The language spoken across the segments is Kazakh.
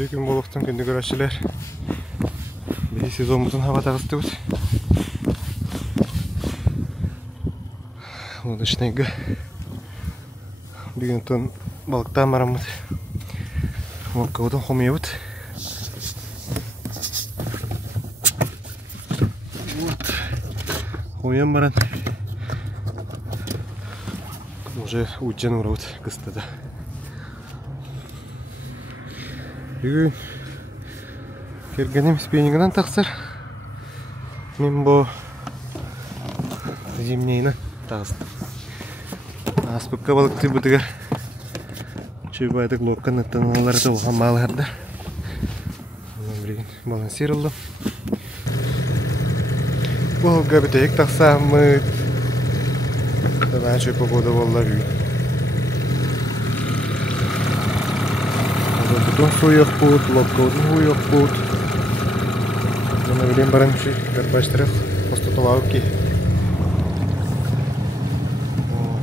Tükün boluktan günde görüşçüler. Bir sezon bütün hava tağıstı bu. Onun dışında bir gün ton balıktan maramut. Balıktan homiye bu. Homiye maran. Уже уйден урод кыстыда. Бүгін кергенім спенигінен тақсыр. Мен бұл зимнейіні тағыстым. Аспыққа балықты бұдығыр. Чөйбайдық лоққан ұттаналары толған малғарды. Онан бірген балансир олдым. Бұл ғабітейік тақсамы. Daha çok pогода vallahi büyük. Beton su yok but, lokkodun su yok but. Bana bileyim barang şey, berbaş taraf posto tolak ki.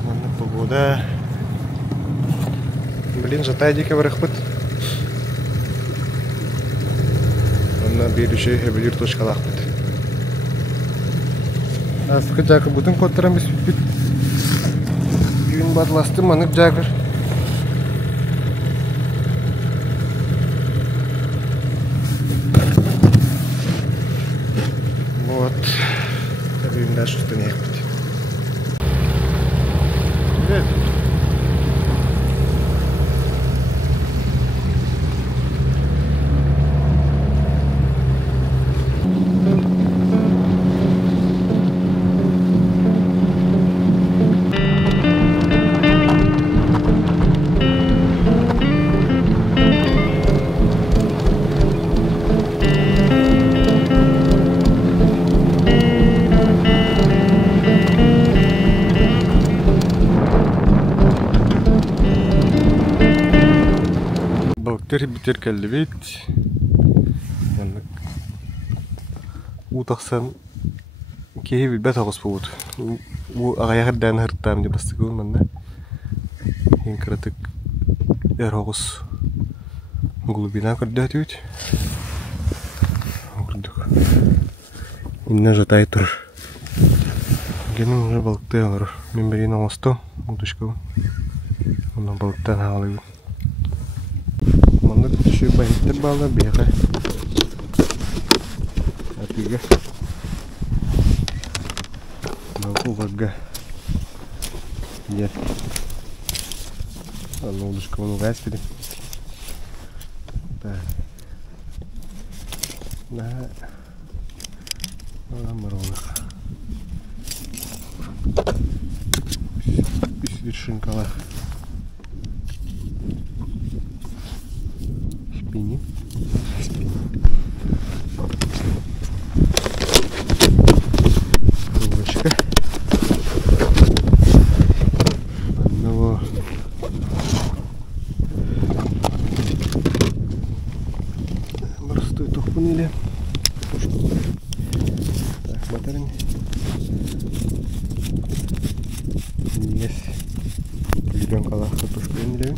Mana pогода. Блин, жатай дико врахпыт. Mana bir şey hebelir toşkalakpıt. Sıkıcakı bütün kodlarım bir gün badlastım manık cagır. Вот. Tabii даже что не ехать. Привет. Битер келді бет. Утақсан кейі білбәт ағыз болуды. Ағаяғыр дәні ғырттам деп басты көң манда. Ең кіратық әр ағыз глубина көрді әтеуіт. Көрдік. Инна жатай тұр. Генің ұжа балықты алыр. Мен берейін ағызды. Мұдышқы. Онан балықтан ағалығы. Mana düşüyor bayıttır bağlar bir yere. Hatiga. Baku vaga. Gel. Allah olmuş konu gazetedim. Nah. Adam var olur. Bir şınkalar. Спини. Кружечка. Одного. Простой тухпунили. Так, батарея. Есть. Ребенка лахта тушку не.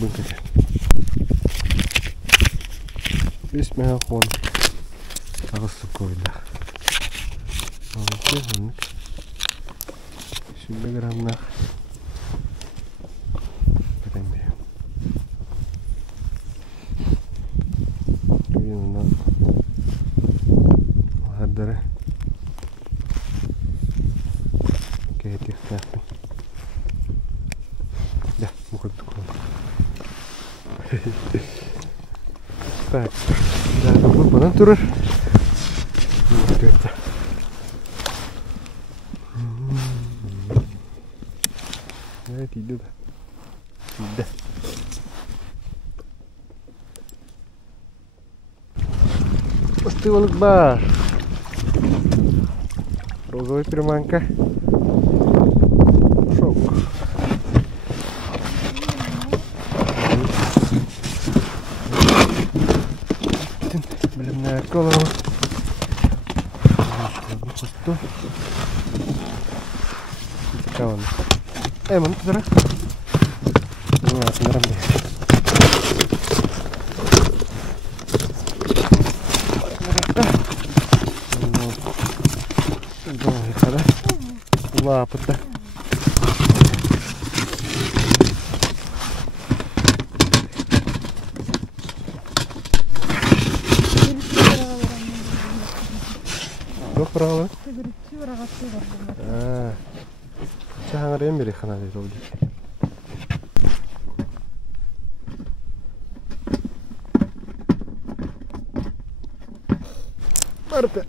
Бынкать. Весь мегафон. Рассукой, да. Сюда грамм. Так, да, какой банан турер? Вот это. Evet, идет. Да. Постывалок бар. Розовая приманка. Шок. Блин, на голову. Justo. Kawan. Mana saudara? Wah, beneran deh. Wah, petah. Dokter Jangan remeh karena itu. Marta.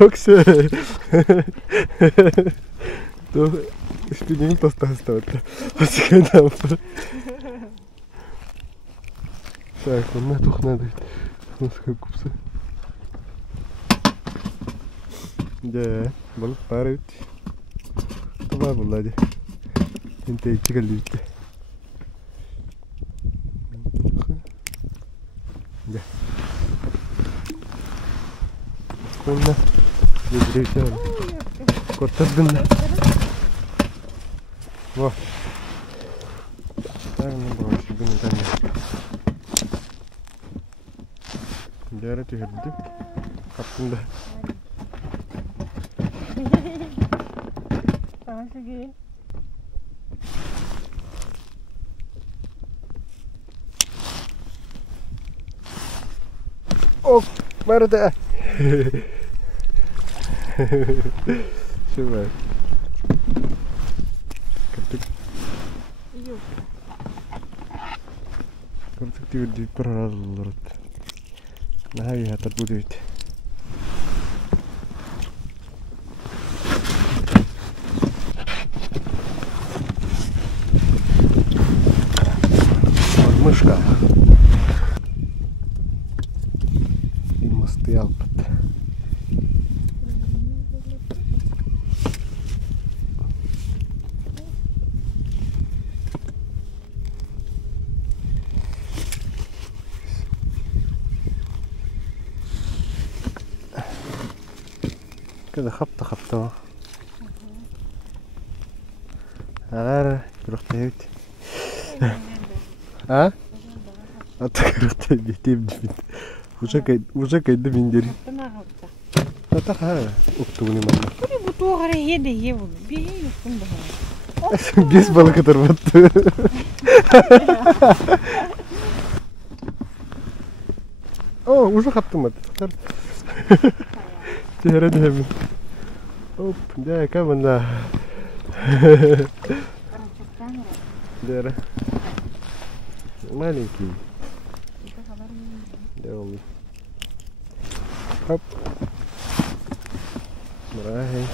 Okse. Tuh, spinning tostas tuh. Masih ada apa? Saya kena tuh надо. Сколько купса. Да, был парить. Това булади. Инте чигалите. Да. Сколько? Видите? Котабна. Во. Так, ну больше бы не там. Жарать ирди. Каптында. Тамашаги. О, Марта. Шуба. Картик. Ю. Картик тиуди параллорот. Нахай хатар будет. Мышка. И мосты Алпат. كده خبطة خبطة. على رحت هيت. ها؟ رحت بيتيم جبت. وش كيد من دري. تتخا اكتبني مرة. كل بطوغ رهي ده يبغى بيه يكون ده. بيس بالك تربط. اوه وش خبطة مت. Тихо, оп, да, кабан, да. Да, маленький. Да, он. Оп. Мрахи.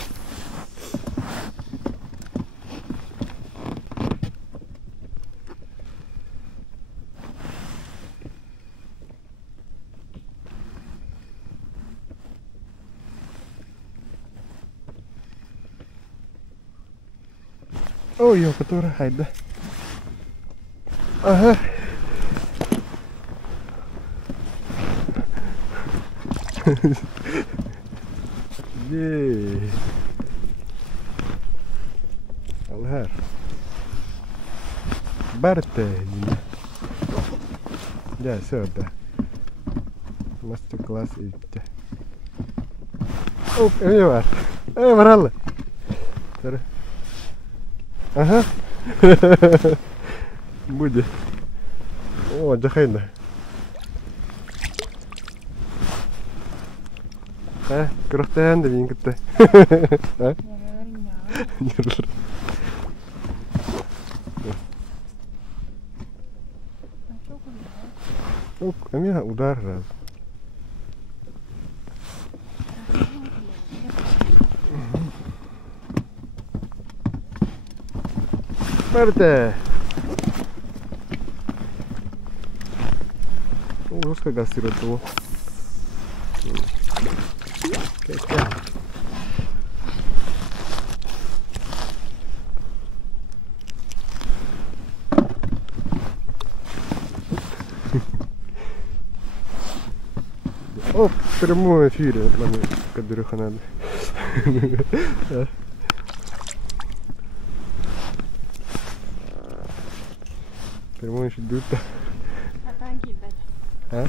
Oh iya, которая хайда. Ага. Yeay. Alhar. Бартенина. Да, сюда. Мастер-класс идти. Оп, не var. Брала. Ага. Будет. О, джахайна. Крохтан да винката. Оп, а меня удар раз. Parte. Busca gastar tuh. О, в прямом эфире нам Кадырюха надо. Прямой эфир дует. А?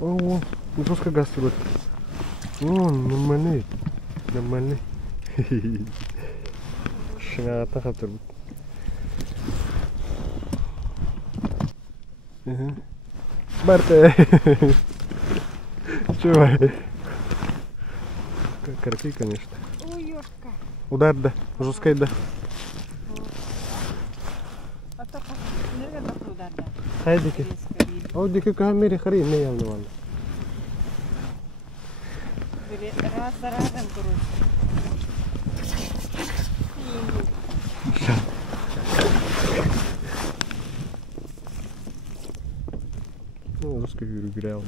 О, не пускай газ вот. О, нормальный. Нормальный. Шнята хатыр. Марта. Чувай. Карпи, конечно. Удар, да. Жесткий, да. Хайдики. О, дики камеры хари не явно вон. Раз за разом, короче. Ну, жестко гулял.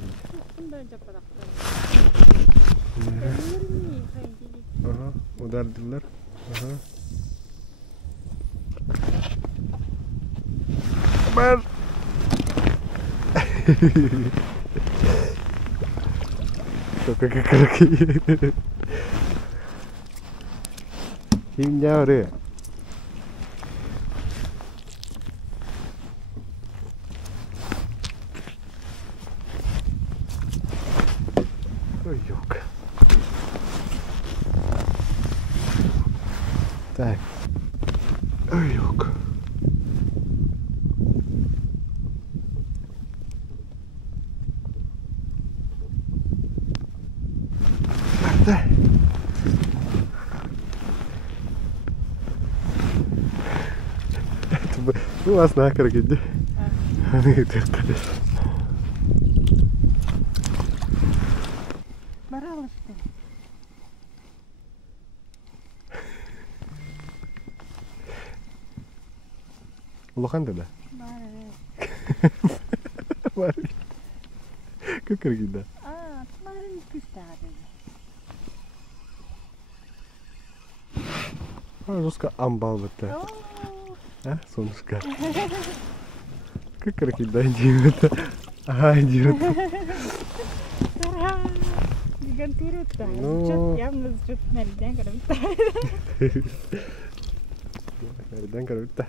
Ага, удар дилер. Ага. Бар. Только как руки. Химняры. Ой, ёлка. Так. Ой, ёлка. Да. Ну, вас нахер иди. Барала, что ли? Лоханда, да? Барала. Как да? А, смотри, пистарили. А, жестко амбал вот так. А, солнышко. Как да, иди это. Ага, иди это. Гигантурута. Ну. Что-то явно что-то наряден, когда Наряден, когда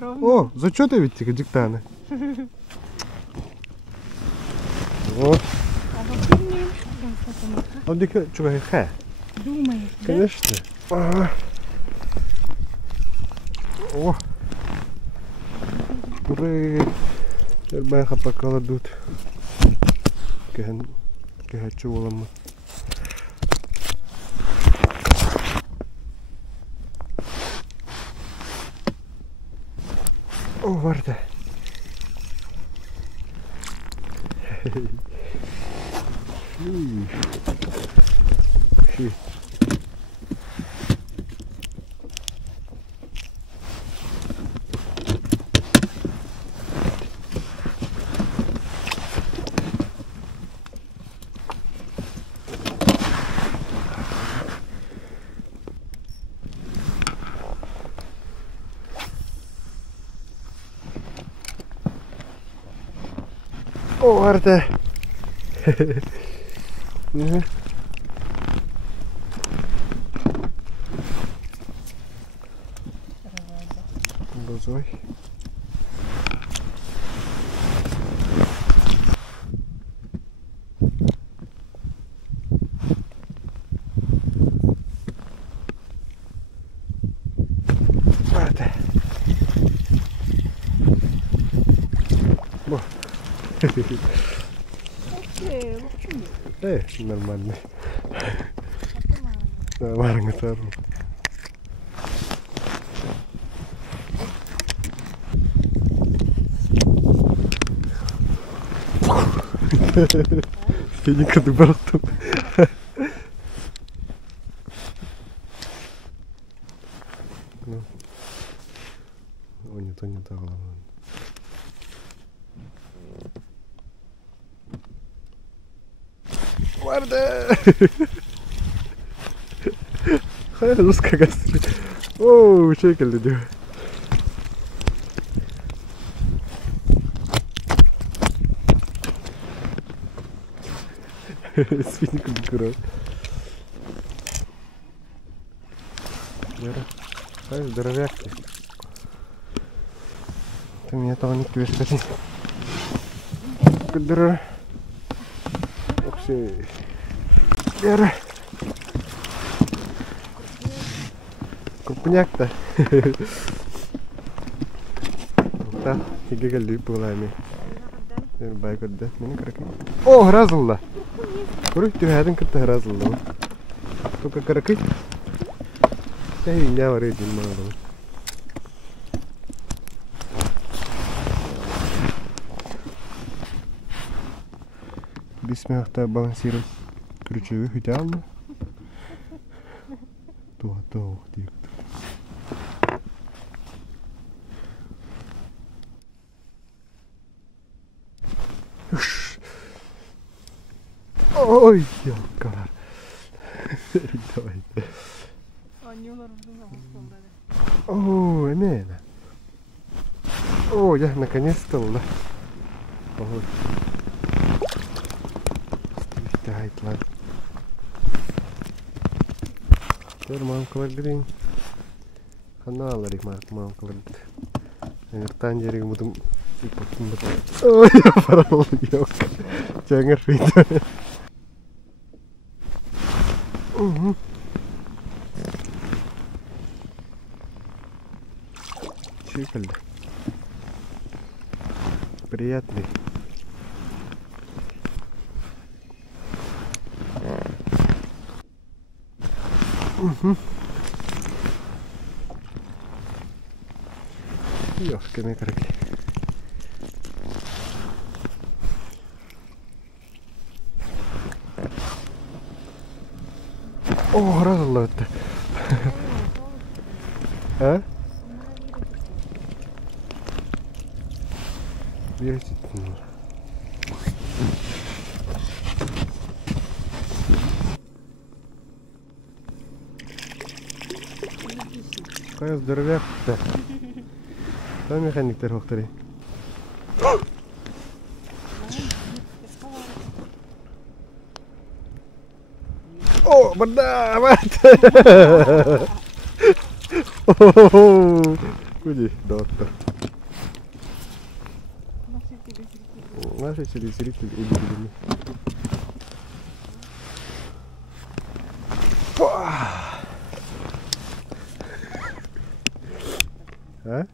О, зачеты ведь эти диктаны. О. А вот дика, чего ха? Думаешь, Конечно. Ага. О. Ура. Тербаха покаладут. Кehen чувалам. О, варда. О, варда. Базой. Варда. Нормально. Нормально, тару. Финика дебарту. О, не то, главное. Guarda! Hayır, Rus kakası. Oo, şekilde diyor. Свиньку дикую. Ай, здоровяк ты. Ты меня того не кивешь, ходи. Кудра. Окей. Вера. Крупняк-то. Так, иди галли пулами. Байк отда. Меня караки. О, разулла. Курик ты хадин ката разулла. Только караки. Эй, не вари диммару. Бисмилlah балансировать ключевых идеально. То, тихо. Ой, ёлка. Давай. О, эмена. О, я наконец-то ла. Ой. Стихает, ладно. Теперь мамкалар каналар их мамкалар. Танжерик мудум ипотун бат. Ой, я парал ёлка. Jangan video. Шикарно. Приятный. Ёшкины караки. О, разулла это. А? Видите? Какой здоровяк-то. Там механик-то рухтари. О, бада, мать! О, куди, доктор. Наши телезрители удивлены. А?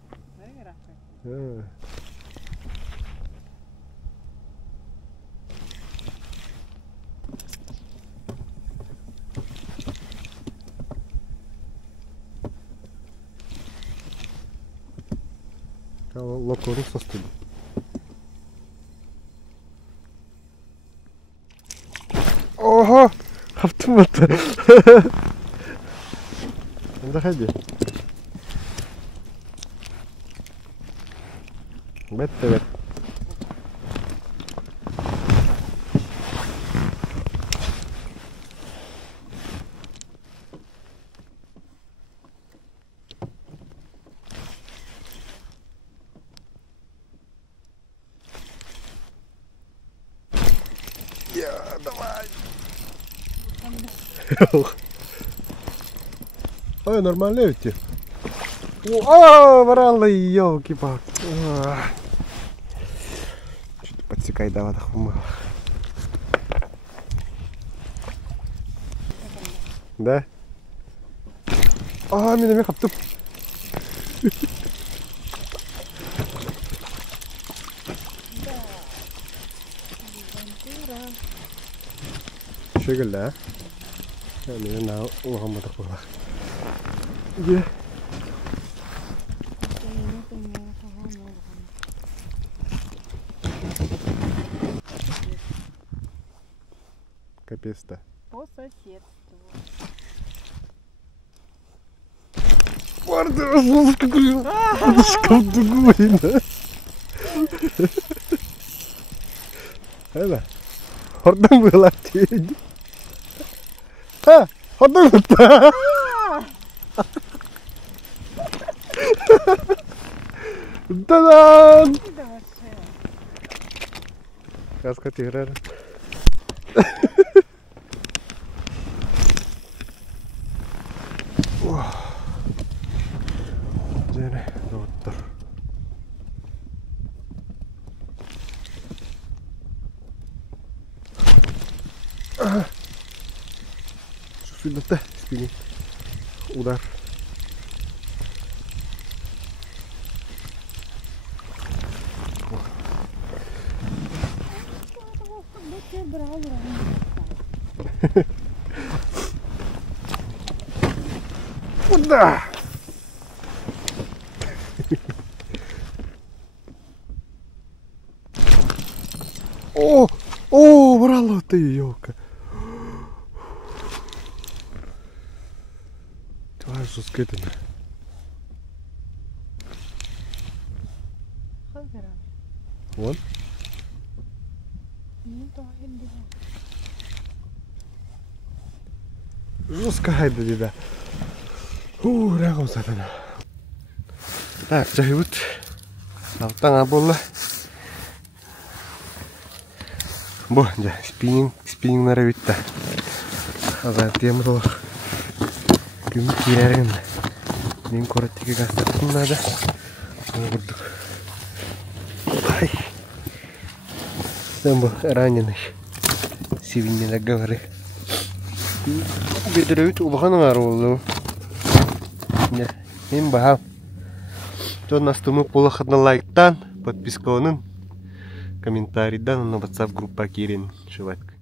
Локору состыли. Ого! Автомат! Заходи. Бет-бет. Давай. Ой, нормально ведь. О, ворала, ёлки-палки. Что-то подсекай, давай, умыла. Да? А, меня каптып. Şöyle ha. Yani ne olamadık burada. Gel. Капец-то. По соседству. Guarda, vamos que coisa. Descaldo goina. Olha lá. Oradan böyle Ха! Ходой бутта! Та-дам! Каска тигрера. Жene доктор. Сюда-то спини. Удар. Куда? О, брала ты, елка. Давай жестко это. Вот. Жестко хайда деда. Рягом сатана. Так, жахибут. Алтан аболла. Бо, жа, спиннинг наравитта. Азан тем доллар. Ким кирерин. Нин коротиге гастаттым надо. Бурдук. Ай. Там был раненый. Сегодня договоры. Бедровит убахана роллу. Не, им бахал. То нас мы полохотно лайктан, подпискован, комментарий дан на WhatsApp группа Кирин Шиватка.